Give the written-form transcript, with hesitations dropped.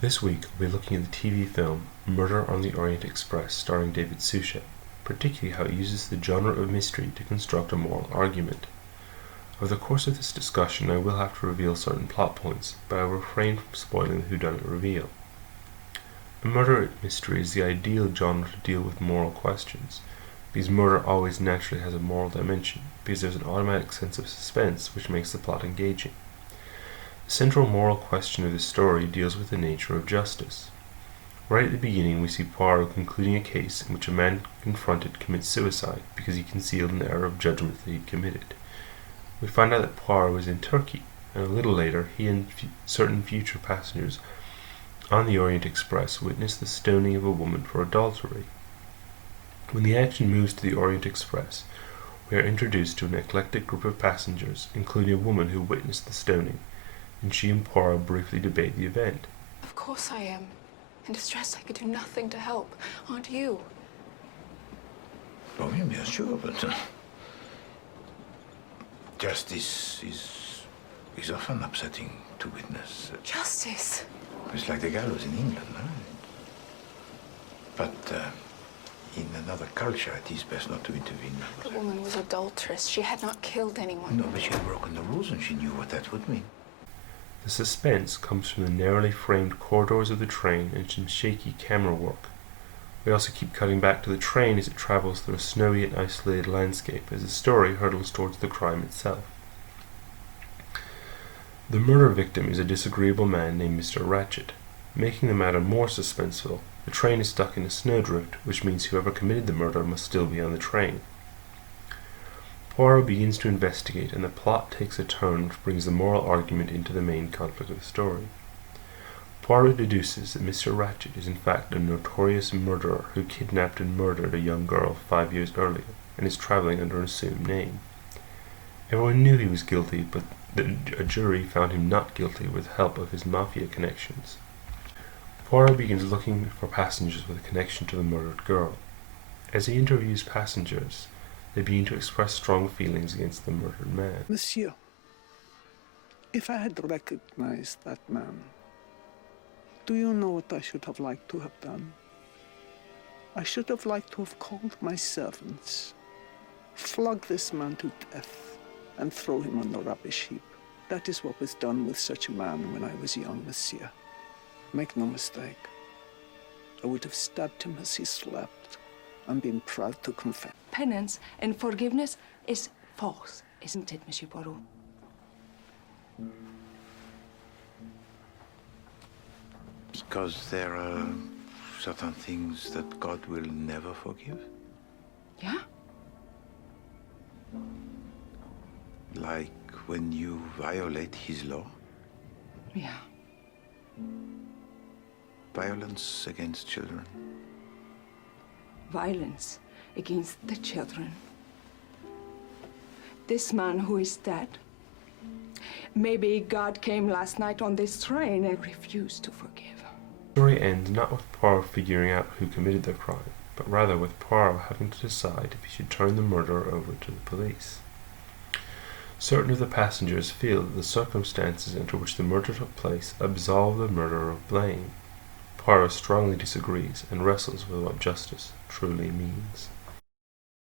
This week we'll be looking at the TV film Murder on the Orient Express starring David Suchet, particularly how it uses the genre of mystery to construct a moral argument. Over the course of this discussion I will have to reveal certain plot points, but I will refrain from spoiling the whodunit reveal. A murder mystery is the ideal genre to deal with moral questions, because murder always naturally has a moral dimension, because there's an automatic sense of suspense which makes the plot engaging. The central moral question of this story deals with the nature of justice. Right at the beginning we see Poirot concluding a case in which a man confronted commits suicide because he concealed an error of judgment that he had committed. We find out that Poirot was in Turkey, and a little later he and certain future passengers on the Orient Express witness the stoning of a woman for adultery. When the action moves to the Orient Express, we are introduced to an eclectic group of passengers, including a woman who witnessed the stoning, and she and Poirot briefly debate the event. Of course I am. In distress, I could do nothing to help. Aren't you? Oh, bien sûr, but justice is often upsetting to witness. Justice? It's like the gallows in England, right? But in another culture, it is best not to intervene. The woman was adulterous. She had not killed anyone. No, but she had broken the rules and she knew what that would mean. The suspense comes from the narrowly framed corridors of the train and some shaky camera work. We also keep cutting back to the train as it travels through a snowy and isolated landscape as the story hurtles towards the crime itself. The murder victim is a disagreeable man named Mr. Ratchet. Making the matter more suspenseful, the train is stuck in a snowdrift, which means whoever committed the murder must still be on the train. Poirot begins to investigate, and the plot takes a turn which brings the moral argument into the main conflict of the story. Poirot deduces that Mr. Ratchet is in fact a notorious murderer who kidnapped and murdered a young girl 5 years earlier, and is traveling under an assumed name. Everyone knew he was guilty, but a jury found him not guilty with the help of his mafia connections. Poirot begins looking for passengers with a connection to the murdered girl. As he interviews passengers, they begin to express strong feelings against the murdered man. Monsieur, if I had recognized that man, do you know what I should have liked to have done? I should have liked to have called my servants, flog this man to death, and throw him on the rubbish heap. That is what was done with such a man when I was young, monsieur. Make no mistake. I would have stabbed him as he slept, and been proud to confess. Penance and forgiveness is false, isn't it, Monsieur Poirot? Because there are certain things that God will never forgive. Yeah? Like when you violate his law. Yeah. Violence against children. Violence against the children. This man who is dead. Maybe God came last night on this train and refused to forgive. The story ends not with Poirot figuring out who committed the crime, but rather with Poirot having to decide if he should turn the murderer over to the police. Certain of the passengers feel that the circumstances under which the murder took place absolve the murderer of blame. Poirot strongly disagrees and wrestles with what justice truly means.